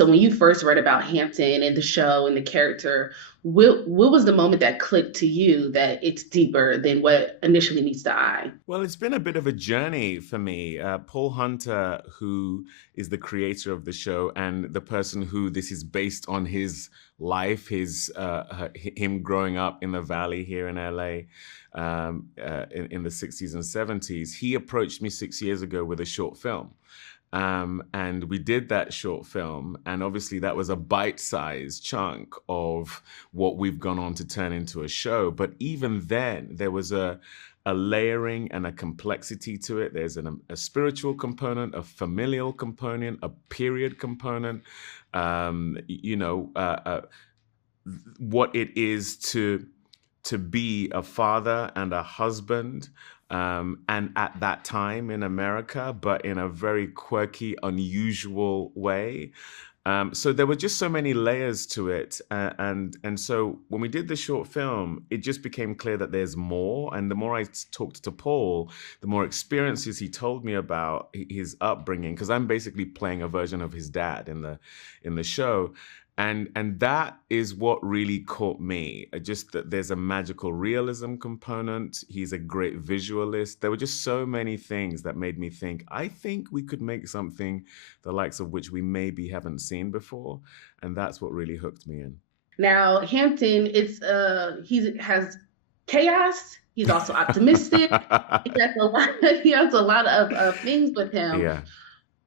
So when you first read about Hampton and the show and the character, what was the moment that clicked to you that it's deeper than what initially meets the eye? Well, it's been a bit of a journey for me. Paul Hunter, who is the creator of the show and the person who this is based on his life, him growing up in the Valley here in LA, in the 60s and 70s, he approached me 6 years ago with a short film. And we did that short film, and obviously that was a bite-sized chunk of what we've gone on to turn into a show. But even then, there was a layering and a complexity to it. There's a spiritual component, a familial component, a period component. You know, what it is to be a father and a husband, and at that time in America, but in a very quirky, unusual way. So there were just so many layers to it, and so when we did the short film, it just became clear that there's more. And the more I talked to Paul, the more experiences he told me about his upbringing, because I'm basically playing a version of his dad in the show. And that is what really caught me. Just that there's a magical realism component. He's a great visualist. There were just so many things that made me think, I think we could make something the likes of which we maybe haven't seen before. And that's what really hooked me in. Now, Hampton, he has chaos. He's also optimistic. He has a lot. He has a lot of things with him. Yeah.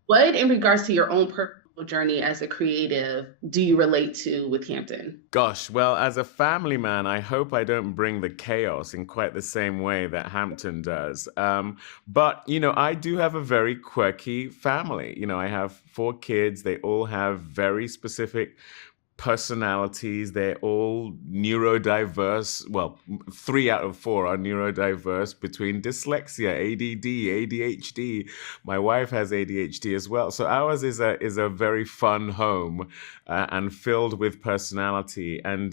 What, in regards to your own personal journey as a creative, do you relate to with Hampton? Gosh, well, as a family man, I hope I don't bring the chaos in quite the same way that Hampton does. But, I do have a very quirky family. I have 4 kids. They all have very specific personalities. They're all neurodiverse. Well, 3 out of 4 are neurodiverse between dyslexia, ADD, ADHD. My wife has ADHD as well. So ours is a very fun home, and filled with personality, and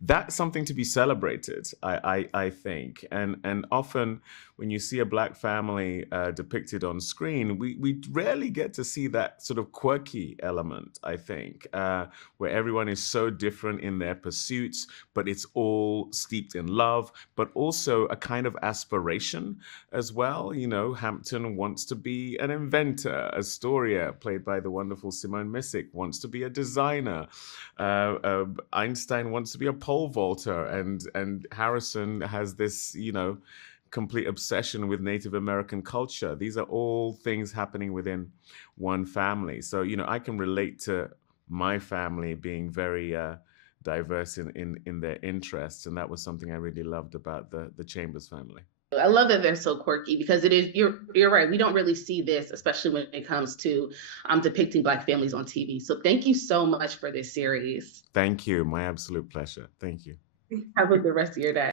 that's something to be celebrated. I think, and often when you see a Black family depicted on screen, we rarely get to see that sort of quirky element. I think, where everyone is so different in their pursuits, but it's all steeped in love, but also a kind of aspiration as well. Hampton wants to be an inventor. Astoria, played by the wonderful Simone Missick, wants to be a designer. Einstein wants to be a pole vaulter, and Harrison has this, complete obsession with Native American culture. These are all things happening within one family. So, I can relate to my family being very diverse in their interests, and that was something I really loved about the Chambers family. I love that they're so quirky because it is, you're right. We don't really see this, especially when it comes to depicting Black families on TV. So thank you so much for this series. Thank you. My absolute pleasure. Thank you. Have a good rest of your day.